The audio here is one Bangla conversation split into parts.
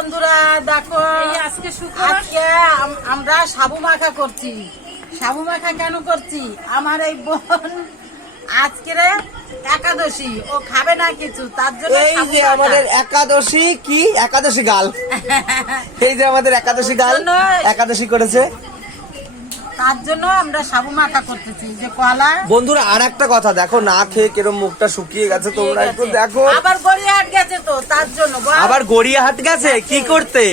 বন্ধুরা দেখো আজকে আমরা সাবু মাখা করছি। সাবু মাখা কেন করছি? আমার এই বোন আজকে একাদশী, ও খাবে না কিছু, তার জন্য এই যে আমাদের একাদশী কি একাদশী গাল এই যে আমাদের একাদশী গাল একাদশী করেছে, তার জন্য আমরা সাবু মাখা করতেছি। যে কলা বন্ধুরা আর একটা কথা দেখো, না খেয়ে কিরম মুখটা শুকিয়ে গেছে, তোমরা একটু দেখো। আবার গড়িয়াহাট গেছে তো তার জন্য। আবার গড়িয়াহাট গেছে কি করতে?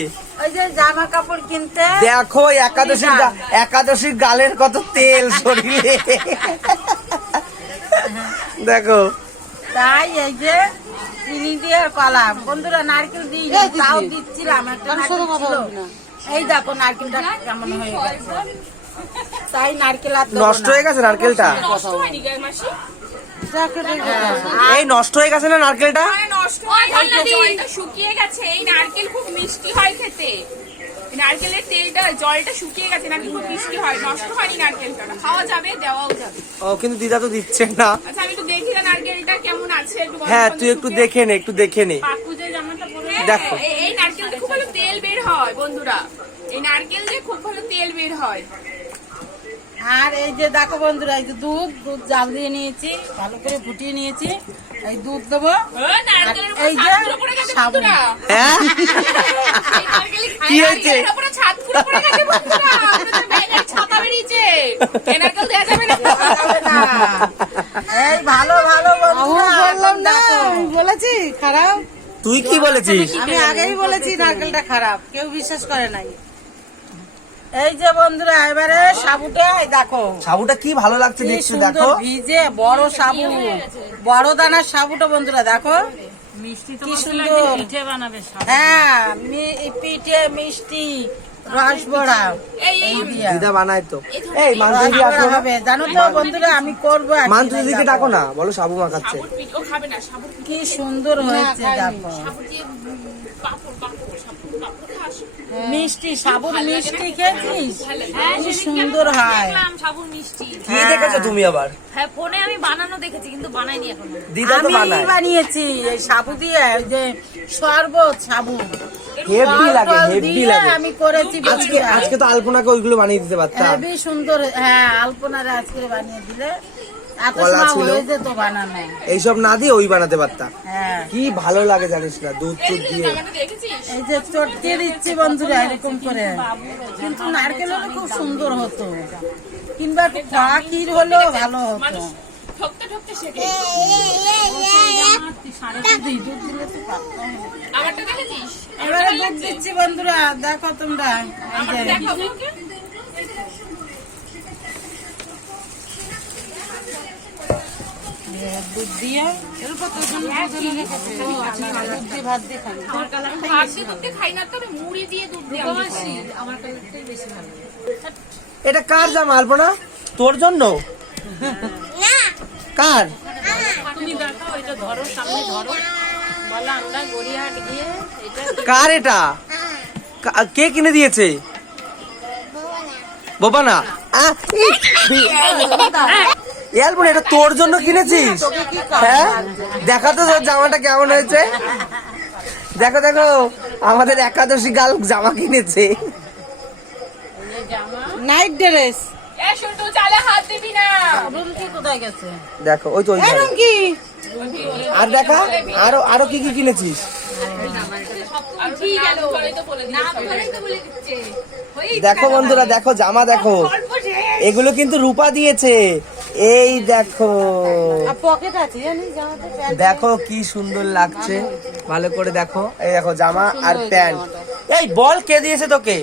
ওই যে জামা কাপড় কিনতে। দেখো একাদশীর গালের কত তেল শরীরে দেখো। তাই এই যে চিনি দিয়ে কলা, বন্ধুরা নারকেল দিই তাও দিচ্ছিলাম একটা নারকেল ছিল। এই দেখো নারকেলটা কেমন হয়ে গেছে, তাই নারকেল আর নষ্ট হয়ে গেছে নারকেলটা। এই নষ্ট হয়ে গেছে না নারকেলটা, শুকিয়ে গেছে। এই নারকেল খুব মিষ্টি হয় খেতে, নারকেলের তেলটা জলটা শুকিয়ে গেছে, নারকেল খুব মিষ্টি হয়, নষ্ট হয়নি নারকেলটা, খাওয়া যাবে, দেওয়াও যাবে। ও কিন্তু দিদা তো দিচ্ছে না। আচ্ছা আমি একটু দেখি না নারকেলটা কেমন আছে। হ্যাঁ তুই একটু দেখে নে, একটু দেখে নে। দেখো এই নারকেল খুব ভালো তেল বের হয় বন্ধুরা, এই নারকেল দিয়ে খুব ভালো তেল বের হয়। আর এই যে দেখো বন্ধুরা, এই যে দুধ জাল দিয়ে নিয়েছি, ভালো করে ফুটিয়ে নিয়েছি, এই দুধ দেবো। এই যে সাবু, হ্যাঁ কি হয়েছে? এই ভালো ভালো বলেছি খারাপ। তুই কি বলেছিস? আমি আগেই বলেছি নারকেলটা খারাপ, কেউ বিশ্বাস করে নাই। এই যে বন্ধুরা এবারে সাবুটা দেখো, সাবুটা কি ভালো লাগছে দেখছো, দেখো ভিজে বড় সাবু, বড় দানার সাবুটা বন্ধুরা দেখো কি সুন্দর। হ্যাঁ পিঠে মিষ্টি রস বড়া দিদা বানায় তো। এই মানতুদি হবে জানো তো বন্ধুরা, আমি করবো। মানতুদিকে ডাকো না, বলো সাবু মাখাচ্ছে। কি সুন্দর হয়েছে দেখো, মিষ্টি সাবুর মিষ্টি খেয়েছিস, কি সুন্দর হয়। সাবুর মিষ্টি কি দেখেছো তুমি আবার? হ্যাঁ ফোনে আমি বানানো দেখেছি কিন্তু বানাইনি এখন। দিদা তো বানায়। আমি বানিয়েছি এই সাবু দিয়ে, যে শরবত সাবু হেভি লাগে, হেভি লাগে। আমি করেছি। আজকে তো আলপনাকে ওইগুলো বানিয়ে দিতে পারতাম। হেভি সুন্দর। হ্যাঁ আলপনারে আজকে বানিয়ে দিলে এত কলা সময় ছিল, হয়ে যেত বানানো। এইসব না দিয়ে ওই বানাতে পারতাম। হ্যাঁ কি ভালো লাগে জানিস না, দুধ টুধ দিয়ে। এই যে চটকে দিচ্ছি বন্ধুরা এরকম করে, কিন্তু নারকেল হলে খুব সুন্দর হতো, কিংবা ক্ষীর হলেও ভালো হতো। এবারে দুধ দিচ্ছি বন্ধুরা, দেখো তোমরা এই যে দুধ দিয়ে ভাত দিয়ে খাই না, তবে মুড়ি দিয়ে দুধ দিয়ে আমার কালারটাই বেশি ভালো। এটা কার জামা আলপনা? তোর জন্য? কার? তুমি দেখাও, এটা ধরো, সামনে ধরো, বলো আমরা গড়িয়াহাট গিয়ে এটা কার এটা? কে কিনে দিয়েছে? বোবানা। আলপনা এটা তোর জন্য কিনেছিস? হ্যাঁ দেখা তো তোর জামাটা কেমন হয়েছে, দেখো দেখো আমাদের একাদশী গাল জামা কিনেছে, নাইট ড্রেস। হাত দিবি না। কোথায় গেছে দেখো ওই তো ওই কি। আর দেখা আরো কি কি কিনেছিস দেখো বন্ধুরা, দেখো জামা দেখো, এগুলো কিন্তু রূপা দিয়েছে। এই দেখো পকেট আছে জানিস জামাতে, দেখো কি সুন্দর লাগছে, ভালো করে দেখো। এই দেখো জামা আর প্যান্ট। এই বল কে দিয়েছে তোকে?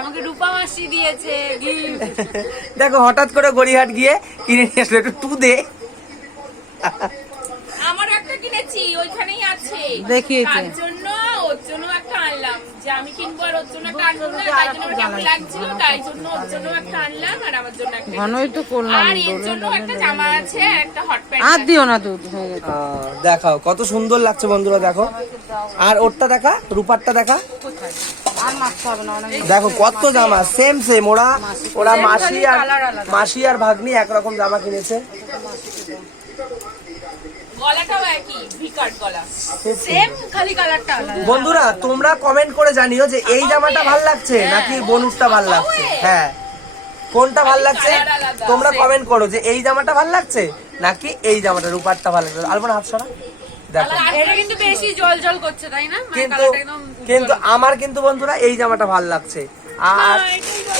আমাকে রূপা মাসি দিয়েছে দেখো হঠাৎ করে গড়িয়াহাট গিয়ে কিনে নিয়ে আসলো, একটু টু দে। আমার একটা কিনেছি, ওইখানেই আছে, দেখিয়েছে। তার জন্য ওর জন্য একটা আনলাম, যে আমি কিনবো আর ওর জন্য একটা আনবো না, তাই জন্য আমার কেমন লাগছিল, তাই জন্য ওর জন্য একটা আনলাম আর আমার জন্য একটা। ঘনই তো করলাম। আর এর জন্য একটা জামা আছে, একটা হট প্যান্ট। আর দিও না দুধ হয়ে গেছে। দেখাও কত সুন্দর লাগছে বন্ধুরা, দেখো। আর ওরটা দেখা, রূপারটা দেখা, আর মাখতে হবে না, অনেক দেখো কত জামা সেম সেম। ওরা মাসি আর ভাগ্নি একরকম জামা কিনেছে। গলাটাও একই ভিকাট গলা, সেম খালি কালারটা আলাদা। বন্ধুরা তোমরা কমেন্ট করে জানিও যে এই জামাটা ভাল লাগছে নাকি বনুরটা ভাল লাগছে। হ্যাঁ কোনটা ভাল লাগছে তোমরা কমেন্ট করো যে এই জামাটা ভাল লাগছে নাকি এই জামাটা রূপারটা ভাল লাগছে। আলপনা হাত সরা দেখো। এটা কিন্তু বেশি জল জল করছে তাই না? মানে কিন্তু কালারটা একদম কিন্তু আমার কিন্তু বন্ধুরা এই জামাটা ভাল লাগছে। আর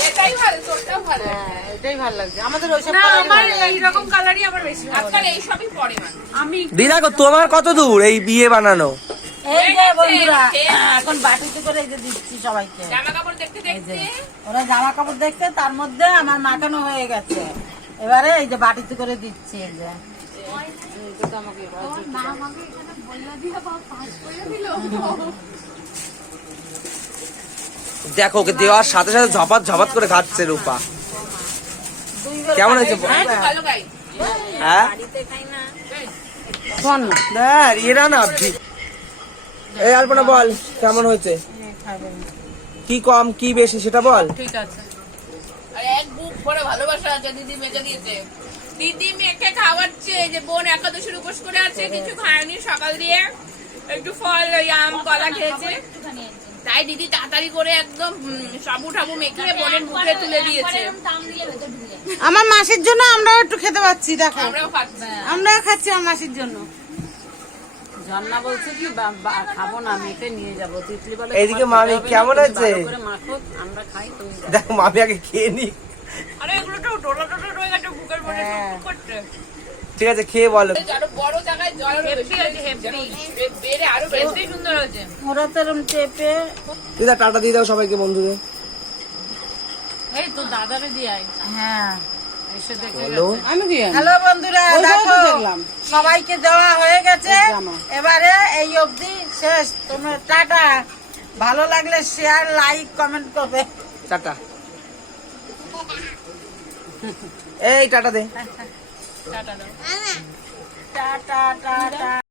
এটাই ভালো, তোরটাও ভালো। হ্যাঁ, এটাই ভালো লাগছে আমাদের ওইসব না কালারই আমার ভালো লাগে। এইরকম কালারই আমার বেশি ভালো। আজকাল এই সবই পরে মানে। আমি দিদা গো তোমার কত দূর এই বিয়ে বানানো? এই যে হয়ে গেছে, বন্ধুরা খেয়ে এখন বাটিতে করে এই যে দিচ্ছি সবাইকে। জামা কাপড় দেখতে এই যে দেখতে ওরা জামা কাপড় দেখতে তার মধ্যে আমার মাখানো হয়ে গেছে, এবারে এই যে বাটিতে করে দিচ্ছি। এই যে দেখো ওকে দেওয়ার সাথে সাথে ঝপাত ঝপাত করে খাচ্ছে রূপা। কেমন হয়েছে? ভালো গাই। হ্যাঁ শোন না, দেখ, এরা না এই আলপনা বল কেমন হয়েছে, কি কম কি বেশি সেটা বল। ঠিক আছে। আর এক বুক ভরে ভালোবাসা আছে দিদি মেজে দিয়েছে। দিদি মেয়েকে খাওয়াচ্ছে, যে বোন একাদশীর উপোস করে আছে, কিছু খায়নি সকাল দিয়ে, একটু ফল ওই আম কলা খেয়েছে, তাই দিদি তাড়াতাড়ি করে একদম সাবু ঠাবু মেখে বোনের মুখে তুলে দিয়েছে। আমার মাসির জন্য আমরাও একটু খেতে পাচ্ছি। দেখো আমরাও খাচ্ছি। আমরাও খাচ্ছি আমার মাসির জন্য। জন্না বলছে কি খাবো না, মেখে নিয়ে যাবো। তিতলি বলে এইদিকে মামি কেমন আছে? মাখো, আমরা খাই, তুমি দেখো মামি আগে খেয়ে নি। আরে এগুলো তো টোলা টোলা রয়ে গেছে বুকের মধ্যে টুকটুক করছে। ঠিক আছে খেয়ে বলো। আরো বড় জায়গায় জল হেভি আছে, হেভি বেড়ে আরো বেশি সুন্দর হয়েছে। ওরা তো এরম চেপে। দিদা টাটা দিয়ে দাও সবাইকে বন্ধুদের। এই তো দাদারে দিয়ে আই। হ্যাঁ এসে দেখে বলো। হ্যালো বন্ধুরা, দেখো সবাইকে দেওয়া হয়ে গেছে, এবারে এই অবধি শেষ। তোমরা টাটা, ভালো লাগলে শেয়ার লাইক কমেন্ট করবে। টাটা। এই টাটা দে। টাটা দাও। Tata tata.